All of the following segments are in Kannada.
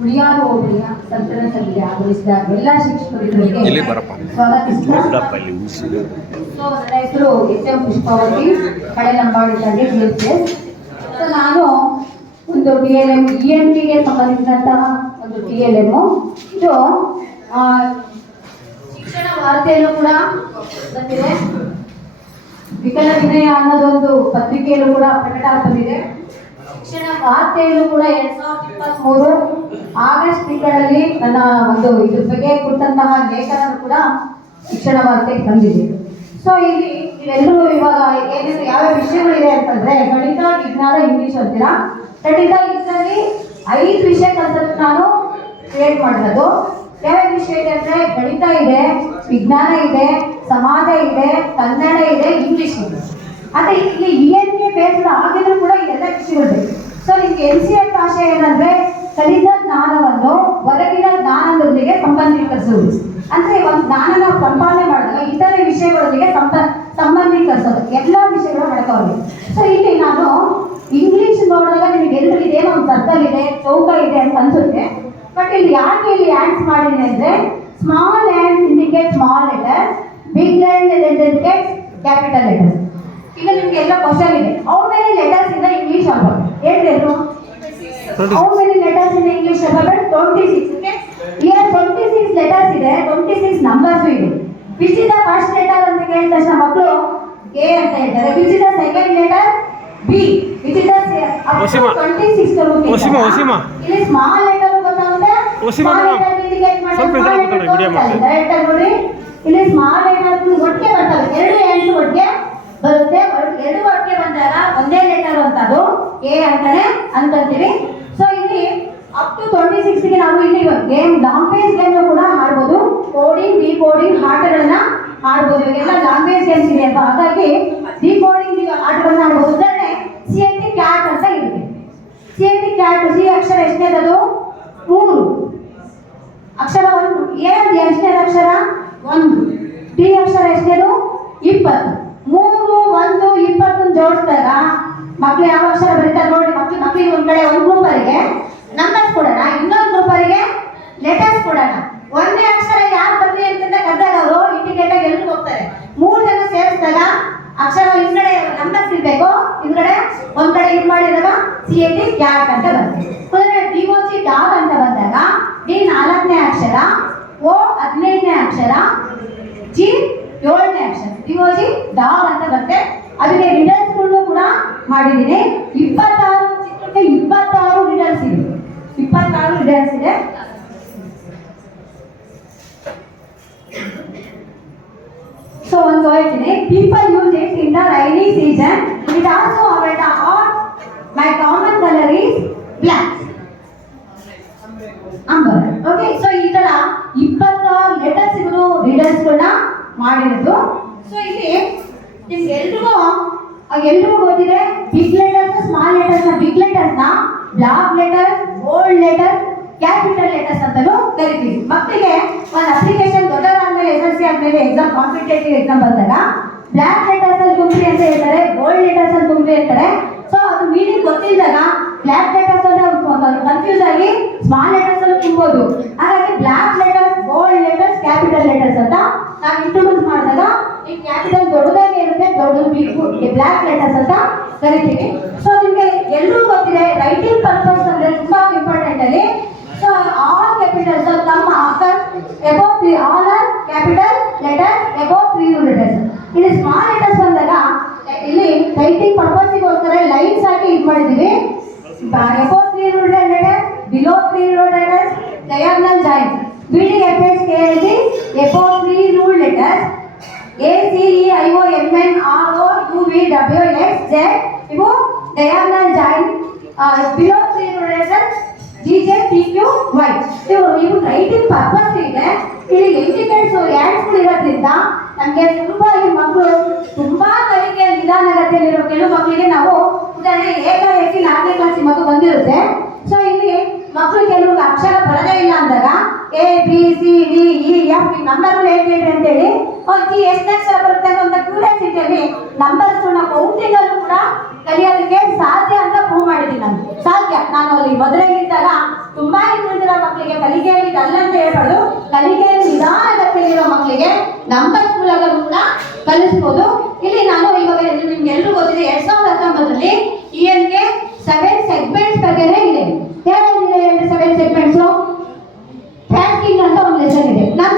ಉಳಿಯಾದ ಹೋಬಳಿಯ ಆಗಮಿಸಿದ ಎಲ್ಲ ಶಿಕ್ಷಕರಿಗೆ ಸೊ ನನ್ನ ಹೆಸರು ಎಚ್ ಎಂ ಪುಷ್ಪಾವತಿ ಹಳೆ ಜಿಎಸ್ ಸೊ ನಾನು ಒಂದು D L M E N ಟಿಗೆ ಸಂಬಂಧಿಸಿದಂತಹ ಒಂದು ಡಿ ಎಲ್ ಎಂ. ಇದು ಆ, ಶಿಕ್ಷಣ ವಾರ್ತೆಯಲ್ಲೂ ಕೂಡ ಬಂದಿದೆ. ವಿಕಲ ವಿನಯ ಅನ್ನೋದೊಂದು ಪತ್ರಿಕೆಯಲ್ಲೂ ಕೂಡ ಪ್ರಕಟ ಬಂದಿದೆ ಶಿಕ್ಷಣ ವಾರ್ತೆಯಲ್ಲೂ ಕೂಡ ಎರಡ್ ಸಾವಿರದ ಇಪ್ಪತ್ತ್ ಮೂರು ಆಗಸ್ಟ್ ತಿಂಗಳಲ್ಲಿ ನನ್ನ ಒಂದು ಇದ್ರ ಬಗ್ಗೆ ಕುರಿತಂತಹ ಲೇಖನ ಕೂಡ ಶಿಕ್ಷಣ ವಾರ್ತೆಗೆ ಬಂದಿದೆ ಸೊ ಇಲ್ಲಿ ಇವೆಲ್ಲರೂ ಇವಾಗ ಏನೇನು ಯಾವ ವಿಷಯಗಳಿದೆ ಅಂತಂದ್ರೆ ಗಣಿತ, ವಿಜ್ಞಾನ, ಇಂಗ್ಲಿಷ್ ಅಂತೀರಾ? ಗಣಿತ ಇದರಲ್ಲಿ ಐದು ವಿಷಯ ಕಲ್ತಂತ ನಾನು ಕ್ರಿಯೇಟ್ ಮಾಡಿರೋದು. ಯಾವ ವಿಷಯ ಇದೆ ಅಂದ್ರೆ ಗಣಿತ ಇದೆ, ವಿಜ್ಞಾನ ಇದೆ, ಸಮಾಜ ಇದೆ, ಕನ್ನಡ ಇದೆ, ಇಂಗ್ಲಿಷ್ ಇದೆ. ಅದೇ ಇಲ್ಲಿ ಎನ್ ಆಗಿದ್ರು ಕೂಡ ಇದೆಲ್ಲ ಸಿಗುತ್ತೆ ಸೊ ನಿಮ್ಗೆ ಎನ್ ಸಿ ಎಫ್ ಭಾಷೆ ಏನಂದ್ರೆ ಕಲಿತ ಜ್ಞಾನವನ್ನು ಹೊರಗಿನ ಜ್ಞಾನದೊಂದಿಗೆ ಸಂಬಂಧೀಕರಿಸುವುದು. ಅಂದ್ರೆ ಒಂದು ಜ್ಞಾನನ ಸಂಪಾದನೆ ಮಾಡಿದಾಗ ಇತರೆ ವಿಷಯಗಳೊಂದಿಗೆ ಸಂಬಂಧಿಕರಿಸೋದು ಸಂಬಂಧೀಕರಿಸೋದು. ಎಲ್ಲ ವಿಷಯಗಳು ನಡ್ಕೋವೆ ಸೊ ಇಲ್ಲಿ ನಾನು ಇಂಗ್ಲಿಷ್ ನೋಡಿದಾಗ ನಿಮಗೆ ಎಲ್ಲರೂ ಇದೆ ಒಂದು ಸರ್ಕಲ್ ಇದೆ ಚೌಕ ಇದೆ ಅಂತ ಅನ್ಸುತ್ತೆ. ಬಟ್ ಇಲ್ಲಿ ಯಾಕೆ ಇಲ್ಲಿ ಆ್ಯಡ್ಸ್ ಮಾಡಿದೆ ಅಂದ್ರೆ small and indicate small letter big and indicate capital letters ಈಗ ನಿಮ್ಗೆ ಎಲ್ಲ ಕ್ವಶನ್ ಇದೆ. How many letters in English alphabet ಹೇಳ್ಬೇಕು how many letters in English but twenty six year twenty six letters ಇದೆ. ಟ್ವೆಂಟಿ ಸಿಕ್ಸ್ ನಂಬರ್ಸ್ ಇದೆ which is the first letter ಅಂತ ಕೇಳಿದ ತಕ್ಷಣ ಮಕ್ಕಳು ಎ ಅಂತ ಹೇಳ್ತಾರೆ. Which is the second letter B which is the. Twenty six. ಇಲ್ಲಿ ಸ್ಮಾಲ್ ಲೆಟರ್ ಗೊತ್ತಾಗುತ್ತೆ ಮೇಡಮ್. letter indicate ಮಾಡಿ, ಮಾಡ್ತೀನಿ. ಇದ್ದಾರೆ. ನೋಡಿ. ಇಲ್ಲಿ ಸ್ಮಾಲ್ ಲೆಟರ್ ಒಟ್ಟಿಗೆ ಬರ್ತವೆ. ಎರಡು ಎಂಟು ಒಟ್ಟಿಗೆ ಬರುತ್ತೆ. ಎರಡು ವಾಕ್ಯ ಬಂದಾಗ ಒಂದೇ ಲೆಟರ್ ಅಂತ ಅದು ಎ ಅಂತಾನೆ ಅಂತಂತೀವಿ. ಸೊ ಇಲ್ಲಿ ಅಪ್ ಟು ಟ್ವೆಂಟಿ ಸಿಕ್ಸ್ಗೆ ನಾವು ಇಲ್ಲಿ ಗೇಮ್ ಲಾಂಗ್ವೇಜ್ ಗೇಮ್ ಕೂಡ ಆಡ್ಬೋದು. ಕೋಡಿಂಗ್ ಡಿ ಕೋಡಿಂಗ್ ಆಟಗಳನ್ನ ಆಡ್ಬೋದು. ಇವಾಗೆಲ್ಲ ಲಾಂಗ್ವೇಜ್ ಗೇಮ್ಸ್ ಇದೆ ಅಂತ ಹಾಗಾಗಿ ಡಿ ಕೋಡಿಂಗ್ ಆಟಗಳನ್ನ ಆಡ್ಬೋದು. ಉದಾಹರಣೆ ಸಿ ಎನ್ ಟಿ ಕ್ಯಾಟ್ ಅಂತ ಇರುತ್ತೆ C N T cat C ಅಕ್ಷರ ಎಷ್ಟನೇದದು? ಮೂರು. ಅಕ್ಷರ ಒಂದು. ಎ ಎಷ್ಟನೇದ ಅಕ್ಷರ? ಒಂದು. ಟಿ ಅಕ್ಷರ ಎಷ್ಟನೇದು? ಇಪ್ಪತ್ತು. ಜೋಡಿಸಿದಾಗ ಮಕ್ಳು ಯಾವ ಅಕ್ಷರ ಬರೀತಾರೆ ನೋಡಿ ಮಕ್ಳು ಮಕ್ಳಿಗೆ ಒಂದ್ ಕಡೆ ಒಂದು ಗ್ರೂಪರಿಗೆ ನಂಬರ್ಸ್ ಕೊಡೋಣ. ಇನ್ನೊಂದು ಗ್ರೂಪರಿಗೆ ಲೆಟರ್ಸ್ ಕೊಡೋಣ. ಒಂದೇ ಅಕ್ಷರ ಯಾರು ಬರ್ಲಿ ಅಂತ ಕರೆದಾಗ ಅವರು ಇಂಡಿಕೇಟರ್ ಎಲ್ರು ಹೋಗ್ತಾರೆ. ಮೂರು ಜನ ಸೇರಿಸಿದಾಗ ಅಕ್ಷರ ಹಿಂದ್ಗಡೆ ನಂಬರ್ಸ್ ಇರ್ಬೇಕು. ಹಿಂದ್ಗಡೆ ಒಂದ್ ಕಡೆ ಇದು ಮಾಡಿದಾಗ ಸಿ ಎ ಟಿ ಕ್ಯಾಟ್ ಅಂತ ಬರುತ್ತೆ. ಡಿ ಓ ಜಿ ಡಾಗ್ ಅಂತ ಬಂದಾಗ ಡಿ ನಾಲ್ಕನೇ ಅಕ್ಷರ ಓ ಹದಿನೈದನೇ ಅಕ್ಷರ ಜಿ ಏಳನೇ ಅಕ್ಷರ. ಡಿ ಓ ಜಿ ಡಾಗ್ ಅಂತ ಬರುತ್ತೆ. ಅದಕ್ಕೆ ಮಾಡಿದ್ದೀನಿ ಇಪ್ಪತ್ತಾರು, ಚಿತ್ರಕ್ಕೆ ಇಪ್ಪತ್ತಾರು ರಿಡಲ್ಸ್ ಇದೆ. ಇಪ್ಪತ್ತಾರು ರಿಡಲ್ಸ್ ಇದೆ. ಸೊ ಒಂದು ಹೇಳ್ತೀನಿ people use it in the rainy season it also our the are my common colour is black amber okay so ಈ ತರ ಇಪ್ಪತ್ತಾರು ಲೆಟರ್ಸ್ ಇವರು ರೀಡರ್ಸ್ಗಳನ್ನ ಮಾಡಿರೋದು ಸೊ ಇಲ್ಲಿ ನಿಮ್ಗೆ ಎಲ್ರಿಗೂ ಎಲ್ರಿಗೂ ಗೊತ್ತಿದೆ big letters small letters big ಲೆಟರ್ಸ್ನ? Block letter bold letter capital letters ಅಂತಲೂ ಕರಿತೀವಿ. ಮಕ್ಕಳಿಗೆ ಒಂದು ಅಪ್ಲಿಕೇಶನ್ ದೊಡ್ಡದಾದ್ಮೇಲೆ ಎಸ್ ಎಲ್ ಸಿ ಆದ್ಮೇಲೆ ಎಕ್ಸಾಮ್ ಕಾಂಪಿಟೇಟಿವ್ ಎಕ್ಸಾಮ್ ಬಂದಾಗ ಬ್ಲಾಕ್ ಲೆಟರ್ಸ್ ಅಲ್ಲಿ ತುಂಬ್ರಿ ಅಂತ ಹೇಳ್ತಾರೆ ಬೋಲ್ಡ್ ಲೆಟರ್ಸ್ ಅಲ್ಲಿ ತುಂಬ್ರಿ ಅಂತಾರೆ. ಸೊ ಅದು ಮೀನಿಂಗ್ ಗೊತ್ತಿಲ್ಲದಾಗ ಬ್ಲಾಕ್ ಲೆಟರ್ಸ್ ಅಂದ್ರೆ ಕನ್ಫ್ಯೂಸ್ ಆಗಿ ಸ್ಮಾಲ್ ಲೆಟರ್ಸ್ ಅಲ್ಲಿ ತುಂಬೋದು ಹಾಗಾಗಿ block letters bold letters capital letters ಅಂತ ನಾವು ಇಂಟ್ರೊಡ್ಯೂಸ್ ಮಾಡಿದಾಗ ಈ ಕ್ಯಾಪಿಟಲ್ ದೊಡ್ಡದಾಗಿ ಇರುತ್ತೆ ಬ್ಲ್ಯಾಕ್ ಲೆಟರ್ಸ್ ಅಂತ ಕರಿತೀವಿ. ಸೊ ನಿಮಗೆ ಎಲ್ಲರೂ ಗೊತ್ತಿದೆ ರೈಟಿಂಗ್ ಪರ್ಪಸ್ ಅಂದ್ರೆ ತುಂಬಾ ಇಂಪಾರ್ಟೆಂಟ್ ಅಲ್ಲಿ. ಸೊ ಆಲ್ ಕ್ಯಾಪಿಟಲ್ಸ್ ನಮ್ಮ ಆಕರ್ above three all are capital letter above three letters ಇಲ್ಲಿ ಸ್ಮಾಲ್ ಲೆಟರ್ಸ್ ಬಂದಾಗ ಇಲ್ಲಿ ರೈಟಿಂಗ್ ಪರ್ಪಸ್ಗೋಸ್ಕರ ಲೈನ್ಸ್ ಹಾಕಿ ಇದು ಮಾಡಿದ್ದೀವಿ. Above three letter below three letters diagonal join B D F S K L D three rule letters A C E I O M N R O U V W X Z ಇವು diagonal join below three letters G J P Q Y ಇವು ನೀವು ರೈಟಿಂಗ್ ಪರ್ಪಸ್ ಇದೆ ಇಲ್ಲಿ ಇಂಡಿಕೇಟ್ಸ್ ಯಾಡ್ಸ್ ಇರೋದ್ರಿಂದ ನಮಗೆ ತುಂಬಾ ಈ ಮಕ್ಕಳು ತುಂಬಾ ಕಲಿಕೆ ನಿಧಾನಗತಿಯಲ್ಲಿರೋ ಕೆಲವು ಮಕ್ಕಳಿಗೆ ನಾವು ಉದಾಹರಣೆ ಏಕಾಏಕಿ ನಾಲ್ಕನೇ ಕ್ಲಾಸ್ ಮಗು ಬಂದಿರುತ್ತೆ ಸೊ ಇಲ್ಲಿ ಮಕ್ಕಳು ಕೆಲವು ಅಕ್ಷರ ಬರದೇ ಇಲ್ಲ ಅಂದಾಗ A B C D E F ಈ ನಂಬರ್ ಹೇಗೆ ಅಂತೇಳಿ ಈ ಎಷ್ಟು ಅಕ್ಷರ ಬರುತ್ತೆ ಅಂತ ಕ್ಯೂರಿಯಾಸಿಟಿಯಲ್ಲಿ ನಂಬರ್ಸ್ ಅಲ್ಲೂ ಕೂಡ ಕಲಿಯೋದಕ್ಕೆ ಸಾಧ್ಯ ಅಂತ ಪ್ರೂವ್ ಮಾಡಿದ್ದೀನಿ ನಾನು. ಸಾಧ್ಯ. ನಾನು ಅಲ್ಲಿ ಮದುವೆಗಿದ್ದಾಗ ತುಂಬಾ ಹಿಂದಿರೋ ಮಕ್ಕಳಿಗೆ ಕಲಿಕೆಯಲ್ಲಿ ಅಲ್ಲ ಅಂತ ಹೇಳ್ಬಾರ್ದು. ಕಲಿಕೆಯಲ್ಲಿ ನಿಧಾನಗತಿಯಲ್ಲಿರೋ ಮಕ್ಕಳಿಗೆ ನಂಬರ್ ಮೂಲಕ ಕೂಡ ಕಲಿಸ್ಬೋದು. ಇಲ್ಲಿ ನಾನು ಇವಾಗ ನಿಮ್ಗೆ ಎಲ್ರು ಗೊತ್ತಿದೆ, ಎರಡ್ ಸಾವಿರದ ಹತ್ತೊಂಬತ್ತರಲ್ಲಿ ಇ ಎನ್ಗೆ ಸೆವೆನ್ ಸೆಗ್ಮೆಂಟ್ಸ್ ಬಗ್ಗೆ ಇದೆ. ಹೇಳಿದೆ ಸೆವೆನ್ ಸೆಗ್ಮೆಂಟ್ಸ್ ಫ್ಯಾಟ್ ಕಿಂಗ್ ಅಂತ ಒಂದು ಲೆಸನ್ ಇದೆ. ನಾನು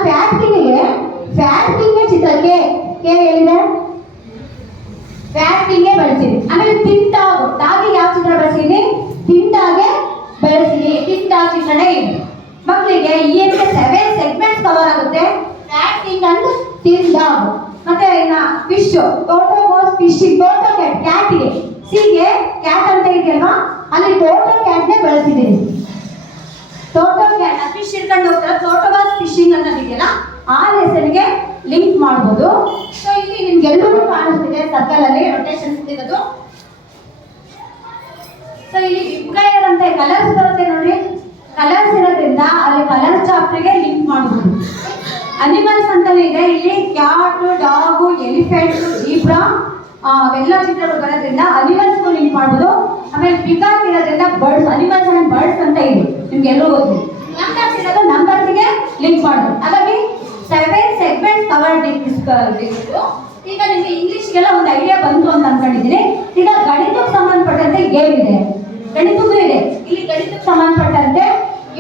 ಕಿಂಗ್ಗೆ ಫ್ಯಾಟ್ ಕಿಂಗ್ ಚಿತ್ರಕ್ಕೆ ಕೆ ಹೇಳಿದೆ? ಫ್ಯಾಟ್ ಕಿಂಗ್ಗೆ ಬಳಸಿದೆ. ಆಮೇಲೆ ತಿಂಟಾಗ್ ತಾಗೆ ಯಾವ ಚಿತ್ರ ಬಳಸಿದೀನಿ ತಿಂಟಾಗೆ ಬಳಸಿದೀನಿ ತಿಂಟಾಗ್ ಚಿತ್ರಣ ಇದೆ. ಮಕ್ಕಳಿಗೆ ಈ ಸೆವೆನ್ ಸೆಗ್ಮೆಂಟ್ಸ್ ಕವರ್ ಆಗುತ್ತೆ. ಫ್ಯಾಟ್ ಕಿಂಗ್ ಅಂಡ್ ತಿಂಟಾಗ್ ಮತ್ತೆ ಇನ್ನ fish Toto goes fish Toto cat ಕ್ಯಾಟ್ಗೆ ಸಿಗೆ ಕ್ಯಾಟ್ ಅಂತ ಇದೆಯಲ್ವಾ? ಅಲ್ಲಿ ಟೋಟೋ ಕ್ಯಾಟ್ನೇ ಬಳಸಿದ್ದೀನಿ. ಟೋಟೋ ಕ್ಯಾಟ್ ಫಿಶ್ ಹಿಡ್ಕೊಂಡು ಹೋಗ್ತಾರೆ. ಟೋಟೋಗಾಸ್ ಅನ್ನೋದಿದೆಯಲ್ಲ ಆ ಲೆಸನ್ಗೆ ಲಿಂಕ್ ಮಾಡ್ಬೋದು. ಸೊ ಇಲ್ಲಿ ನಿಮ್ಗೆಲ್ಲರೂ ಕಾಣಿಸ್ತಿದೆ ಸರ್ಕಲ್ ಅಲ್ಲಿ ರೊಟೇಷನ್ ಇರೋದು. ಸೊ ಇಲ್ಲಿ ವಿಬ್ಗೈರ್ ಅಂತ ಕಲರ್ಸ್ ಬರುತ್ತೆ ನೋಡಿ. ಕಲರ್ಸ್ ಇರೋದ್ರಿಂದ ಅಲ್ಲಿ ಕಲರ್ ಚಾಪ್ಟರ್ಗೆ ಲಿಂಕ್ ಮಾಡ್ಬೋದು. ಅನಿಮಲ್ಸ್ ಅಂತಲೇ ಇದೆ. ಇಲ್ಲಿ ಕ್ಯಾಟ್ ಡಾಗು ಎಲಿಫೆಂಟ್ ಜೀಬ್ರಾ ಅವೆಲ್ಲ ಚಿತ್ರಗಳು ಬರೋದ್ರಿಂದ ಅನಿಮಲ್ಸ್ಗೂ ಲಿಂಕ್ ಮಾಡ್ಬೋದು. ಆಮೇಲೆ ಪಿಕಾಕ್ ಇರೋದ್ರಿಂದ ಬರ್ಡ್ಸ್ ಅನಿಮಲ್ಸ್ ಅಂಡ್ ಬರ್ಡ್ಸ್ ಅಂತ ಇದೆ. ನಿಮ್ಗೆ ಎಲ್ಲರೂ ಗೊತ್ತಿದೆ ನಂಬರ್ಸ್ ಇರೋದು ನಂಬರ್ಸ್ಗೆ ಲಿಂಕ್ ಮಾಡೋದು ಹಾಗಾಗಿ ಸೆವೆನ್ ಸೆಗ್ಮೆಂಟ್ ಕವರ್ ಈಗ ನಿಮಗೆ ಇಂಗ್ಲಿಷ್ಗೆಲ್ಲ ಒಂದು ಐಡಿಯಾ ಬಂತು ಅಂತ ಅನ್ಕೊಂಡಿದ್ದೀನಿ. ಈಗ ಗಣಿತಕ್ಕೆ ಸಂಬಂಧಪಟ್ಟಂತೆ ಗೇಮ್ ಇದೆ. ಗಣಿತಕ್ಕೂ ಇದೆ. ಇಲ್ಲಿ ಗಣಿತಕ್ಕೆ ಸಂಬಂಧಪಟ್ಟಂತೆ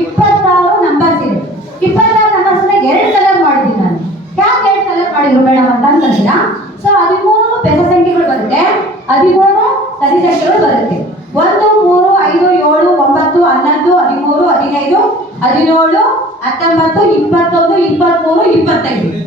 ಇಪ್ಪತ್ತಾರು ನಂಬರ್ಸ್ ಇದೆ. ಇಪ್ಪತ್ತಾರು ನಂಬರ್ಸ್ ಎರಡು ಕಲರ್ ಮಾಡಿದ್ದೀನಿ ನಾನು. ಯಾಕೆ ಎರಡು ಕಲರ್ ಮಾಡಿದ್ರು ಮೇಡಮ್ ಅಂತ ಅಂತಂದಿಲ್ಲ ಸೊ ಹದಿಮೂರು ಬೆಸ ಸಂಖ್ಯೆಗಳು ಬರುತ್ತೆ. ಹದಿಮೂರು ಸರಿ ಸಂಖ್ಯೆಗಳು ಬರುತ್ತೆ. ಒಂದು, ಮೂರು, ಐದು, ಏಳು, ಒಂಬತ್ತು, ಹನ್ನೊಂದು, ಹದಿಮೂರು, ಹದಿನೈದು ಹದಿನೇಳು ಹತ್ತೊಂಬತ್ತು ಇಪ್ಪತ್ತೊಂದು ಇಪ್ಪತ್ಮೂರು ಇಪ್ಪತ್ತೈದು.